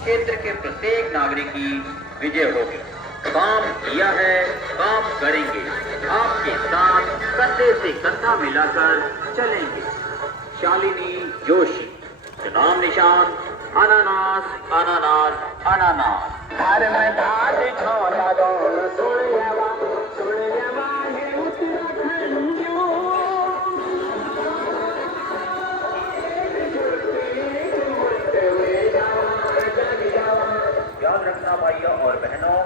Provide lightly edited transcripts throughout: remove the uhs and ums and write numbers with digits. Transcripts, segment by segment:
क्षेत्र के प्रत्येक नागरिक की विजय होगी। काम किया है, काम करेंगे, आपके साथ कंधे से कंधा मिलाकर चलेंगे। शालिनी जोशी। चुनाव निशान अनानास अनानास अनानास। याद रखना भाइयों और बहनों,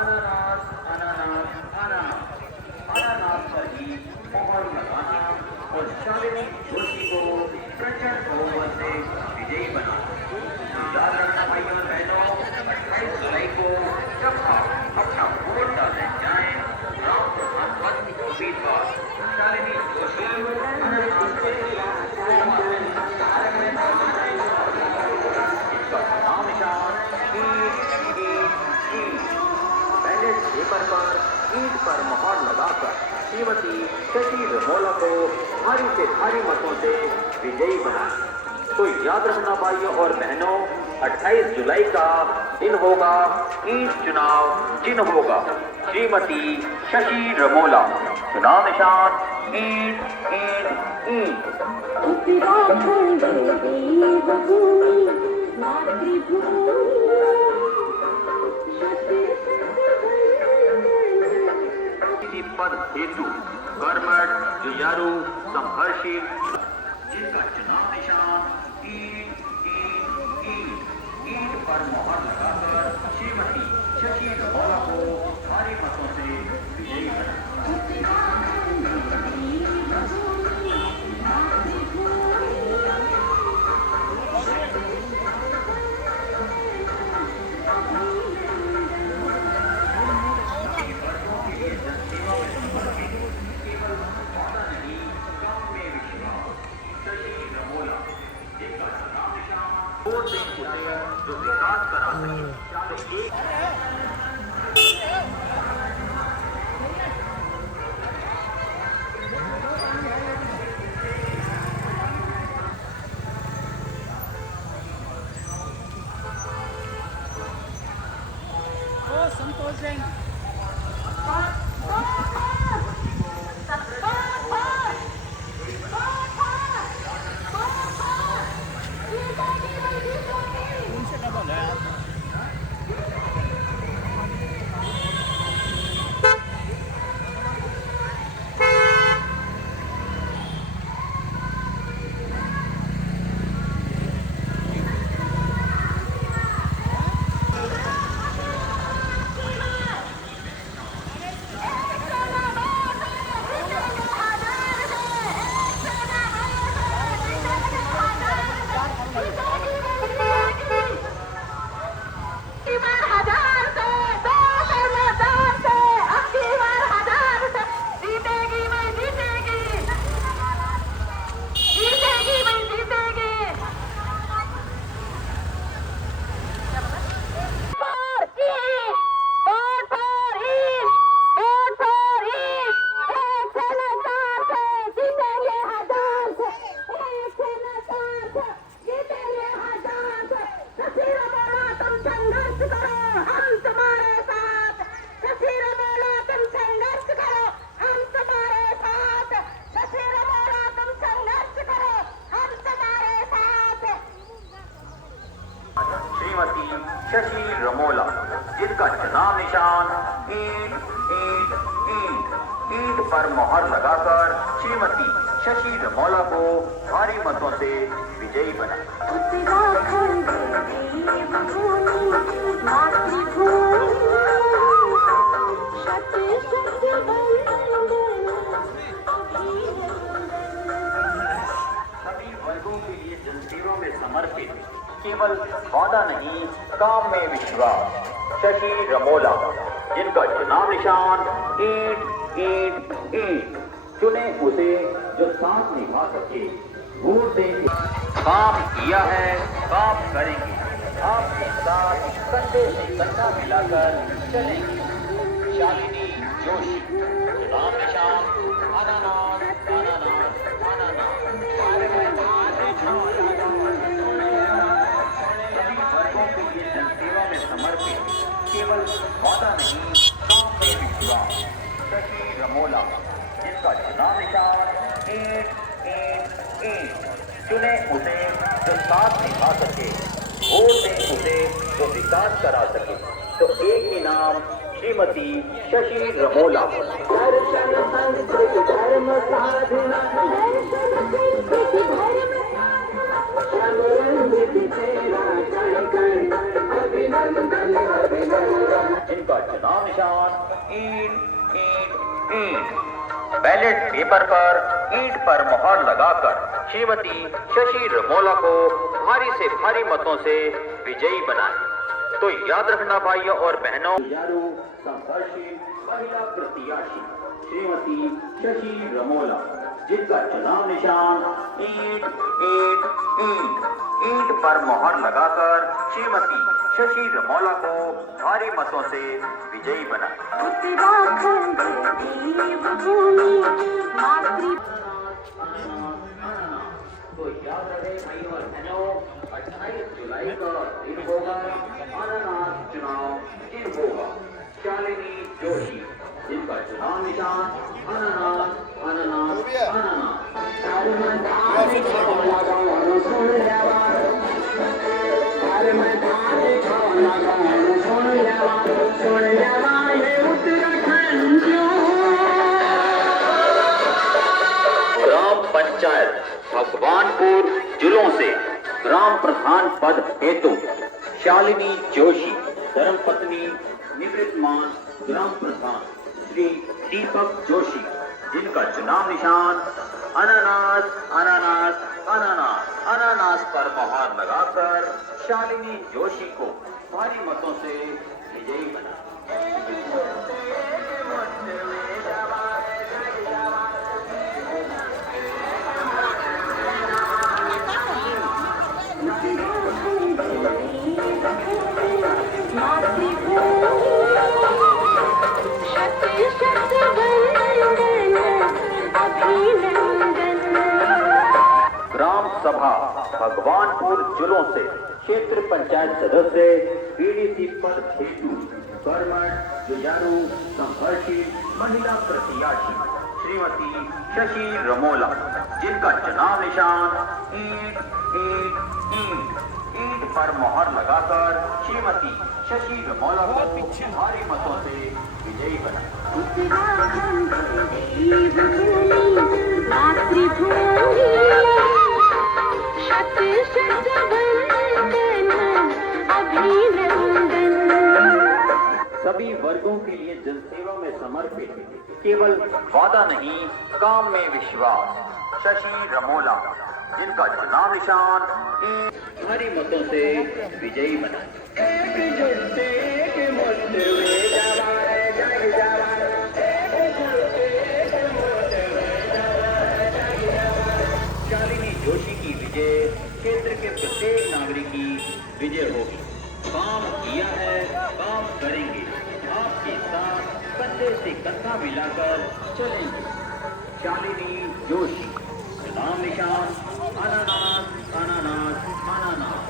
अनानास अनानास अनानास अनानास पर ही मोहर लगाना और शालिनी जोशी को प्रचंड बहुमत से विजयी बनाना। याद रखना भाइयों और बहनों, 28 जुलाई को जब आप अपना वोट डालने जाएं, राम प्रधान पद की उम्मीदवार शालिनी जोशी अनानास पर ही नाम निशान बैलेट पेपर पर ईंट पर मोहर लगाकर श्रीमती शशि रमोला को भारी से भारी मतों से विजयी बना। तो याद रखना भाइयों और बहनों, 28 जुलाई का दिन होगा, ईंट चुनाव चिन्ह होगा श्रीमती शशि रमोला। चुनाव निशान ईंट ईंट ईंट। पद हेतु कर्मठ जुझारू संघर्षी जिनका चुनाव निशान ईंट ईंट ईंट ईंट पर मोहर लगाकर श्रीमती शशि रमोला को भारी मतों से विजयी बना। जो विकास करा सके। संतोष सिंह शशि रमोला जिनका चुनाव निशान ईंट ईंट ईंट ईंट पर मोहर लगाकर श्रीमती शशि रमोला को भारी मतों से विजयी बना। सभी वर्गों के लिए जनसेवा में समर्पित, केवल वादा नहीं काम में विश्वास, शशि रमोला जिनका चुनाव निशान ईंट ईंट ईंट। चुने उसे जो साथ निभा सके, वोट देंगे। काम किया है, काम करेंगे, आपके साथ कंधे से कंधा मिलाकर चलेंगे। शालिनी जोशी चुनाव निशान अनानास अनानास अनानास। सभी वर्गों के लिए रमोला, जिनका चुनाव निशान ईंट ईंट ईंट। चुने उसे जो साथ निभा सके, वोट दें उसे जो विकास करा सके। तो एक ही नाम, श्रीमती शशि रमोला। इनका चुनाव निशान ईंट ईंट ईंट। बैलेट पेपर पर ईंट पर मोहर लगाकर श्रीमती शशि रमोला को भारी से भारी मतों से विजयी बनाए। तो याद रखना भाइयों और बहनों, संघर्षशील महिला प्रत्याशी श्रीमती शशि रमोला, जिनका चुनाव निशान ईंट ईंट ईंट। ईंट पर मोहर लगाकर श्रीमती शशि रमोला को भारी मतों से विजयी बनाए। तो याद रहे भाई और बहनों, 28 जुलाई का दिन होगा, अनानास चुनाव दिन होगा। शालिनी जोशी, जिनका चुनाव निशान अनानास अनानास अनानास। ग्राम पंचायत भगवानपुर जिलों से ग्राम प्रधान पद हेतु शालिनी जोशी, धर्मपत्नी निवृत्तमान ग्राम प्रधान श्री दीपक जोशी, जिनका चुनाव निशान अनानास अनानास अनानास अनानास पर मोहर लगाकर शालिनी जोशी को भारी मतों से विजयी बना। ग्राम सभा भगवानपुर जिलों से क्षेत्र पंचायत सदस्य बीडीसी पद हेतु गवर्नमेंट जुझारू संघर्षशील महिला प्रत्याशी श्रीमती शशि रमोला, जिनका चुनाव निशान ईंट ईंट ईंट। ईंट पर मोहर लगाकर श्रीमती शशि रमोला को भारी मतों से विजयी बना। सभी वर्गों के लिए जनसेवा में समर्पित, केवल वादा नहीं काम में विश्वास शशि रमोला, जिनका चुनाव निशान भारी मतों से विजयी बना। शालिनी जोशी की विजय क्षेत्र के प्रत्येक नागरिक की विजय होगी। काम किया है, काम करेंगे, आपके साथ कंधे से कंधा मिलाकर चलेंगे। शालिनी जोशी, चुनाव निशान अनानास अनानास अनानास।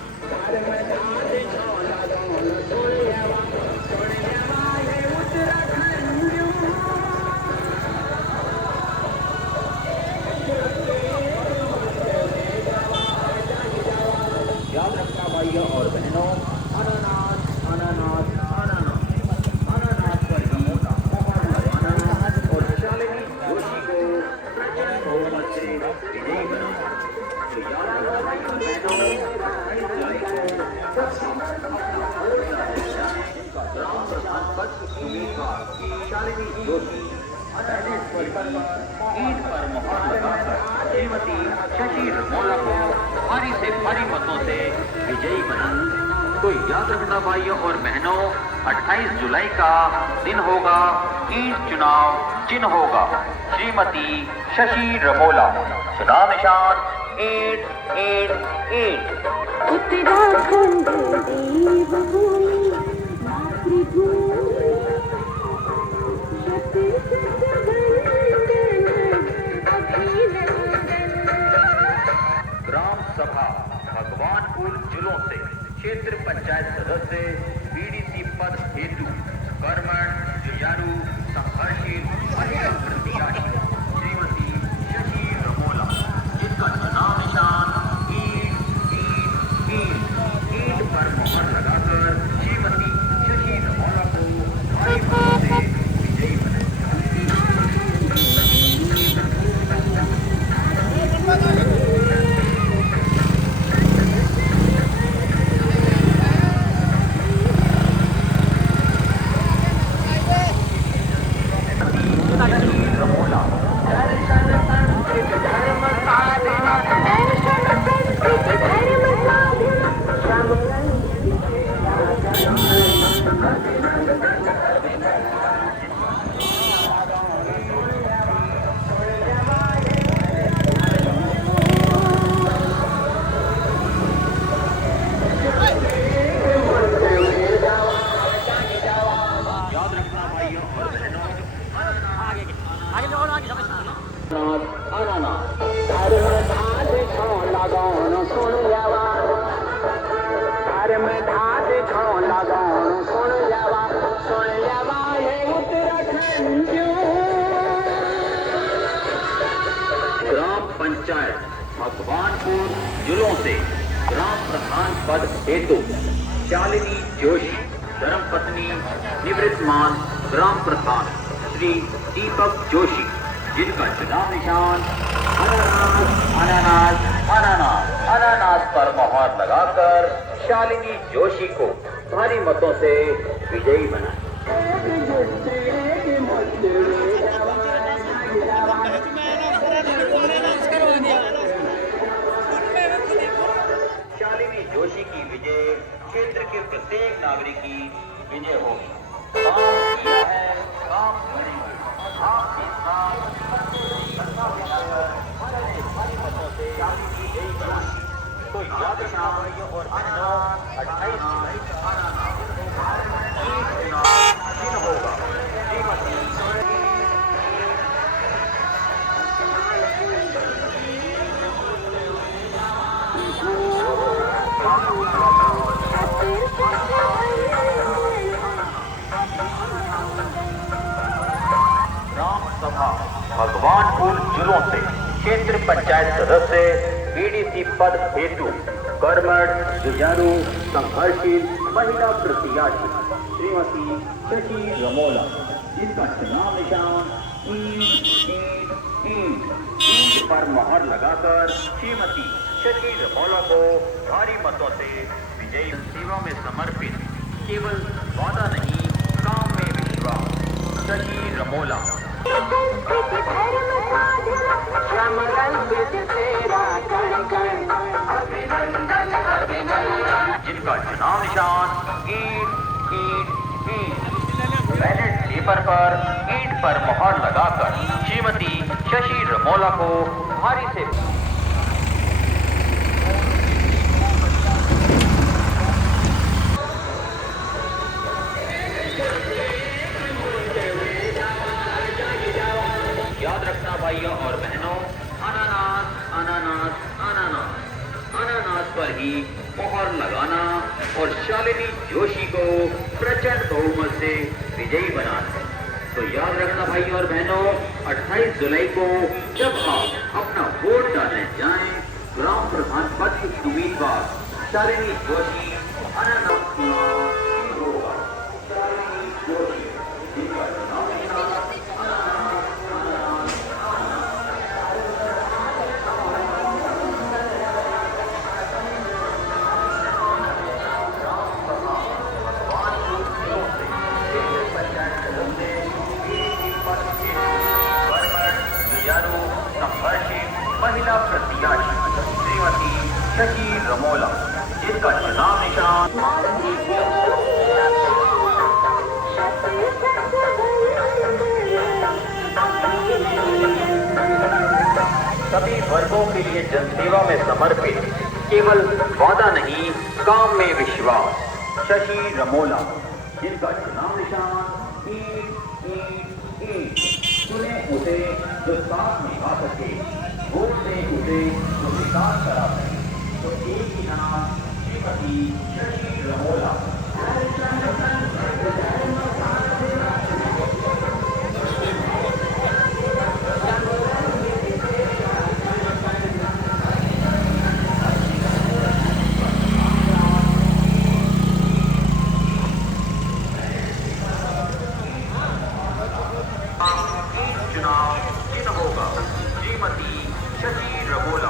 याद रखना भाइयों और बहनों, अनानास अनानास अनानास अनानास पर रमोला अनानास और शालिनी जोशी को प्रचंड बहुमत से विजयी बनाया। तो याद रखना भाइयों जिनका ग्राम प्रधान पद उम्मीदवार शालिनी जोशी ईंट पर मोहर लगाकर श्रीमती शशि रमोला को भारी से भारी मतों से विजयी बना। तो याद रखना भाइयों और बहनों, 28 जुलाई का दिन होगा, ईंट चुनाव चिन्ह होगा श्रीमती शशि रमोला, चुनाव निशान ईंट ईंट ईंट। उत्तराखंड देवभूमि मातृभूमि ग्राम सभा भगवानपुर जिलों से क्षेत्र पंचायत सदस्य बीडीसी पद हेतु गवर्नमेंट जुझारू संघर्षशील महिला याद रखना भाइयों और बहनों, अनानास घर में धान छो लगाउन सुन जावा, घर में धान छो लगाउन सुन जावा हे उत्तराखंड। ग्राम पंचायत भगवानपुर जिलों से ग्राम प्रधान पद हेतु शालिनी जोशी धर्मपत्नी निवृत्तमान ग्राम प्रधान श्री दीपक जोशी, जिनका चुनाव निशान अनानास अनानास अनानास पर मोहर लगाकर शालिनी जोशी को भारी मतों से विजयी बनाए। शालिनी जोशी की विजय क्षेत्र के प्रत्येक नागरिक की विजय होगी। काम किया है, काम करेंगे। आपके साथ तो याद रखना भाइयों और बहनों, 28 जुलाई दिन होगा। श्रीमती ग्राम सभा भगवानपुर जिलों से क्षेत्र पंचायत सदस्य बीडीसी पद हेतु कर्मठ जुझारू संघर्षशील महिला प्रत्याशी श्रीमती शशि रमोला, जिनका चुनाव निशान ईंट पर मोहर लगाकर श्रीमती शशि रमोला को भारी मतों से विजयी। सेवा में समर्पित, केवल वादा नहीं काम में विश्वास, शशि रमोला। जिनका चुनाव निशान ईंट ईंट ईंट, बैलेट पेपर पर ईंट पर मोहर लगाकर श्रीमती शशि रमोला को भारी से याद रखना भाइयों और बहनों, अनानास अनानास अनानास अनानास पर ही मोहर लगाना और शालिनी जोशी को प्रचंड बहुमत से विजयी बनाना। तो याद रखना भाइयों और बहनों, 28 जुलाई को जब आप अपना वोट डालने जाएं, ग्राम प्रधान पद की उम्मीदवार शालिनी जोशी अनानास होगा। शालिनी जोशी, जिनका चुनाव महिला प्रत्याशी श्रीमती शशि रमोला, जिनका चुनाव निशान सभी वर्गों के लिए जनसेवा में समर्पित, केवल वादा नहीं काम में विश्वास, शशि रमोला, जिनका चुनाव निशान ईंट ईंट ईंट। चुने उसे जो साथ निभा सके, वोट से उसे जो विकास करा सके। तो एक ही नाम श्रीमती शशि रमोला। चुनाव चिन्ह होगा श्रीमती शशि रमोला।